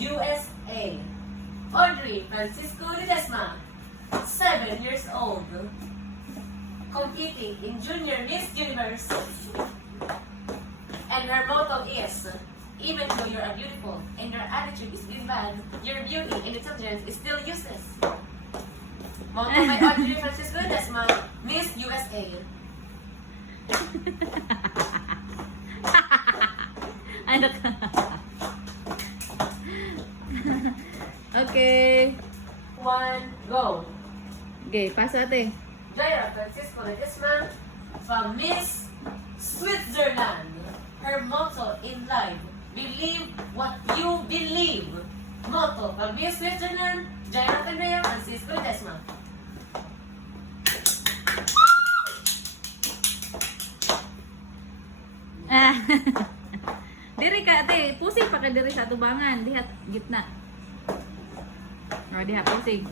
USA. Audrey Francisco Ledesma, 7 years old, competing in Junior Miss Universe. And her motto is, even though you are beautiful and your attitude is really bad, your beauty and intelligence is still useless. Motto by Audrey Francisco Ledesma, Miss USA. Ano ka? Okay. 1, go. Okay, paso ate. Jaira Francisco Ledesma from Miss Switzerland. Her motto in life, believe what you believe. Motto from Miss Switzerland, Jaira Francisco Ledesma. Ah. Diri ka ate, pusing pa ka diri sa tubangan, diha gitna. O diha pusing.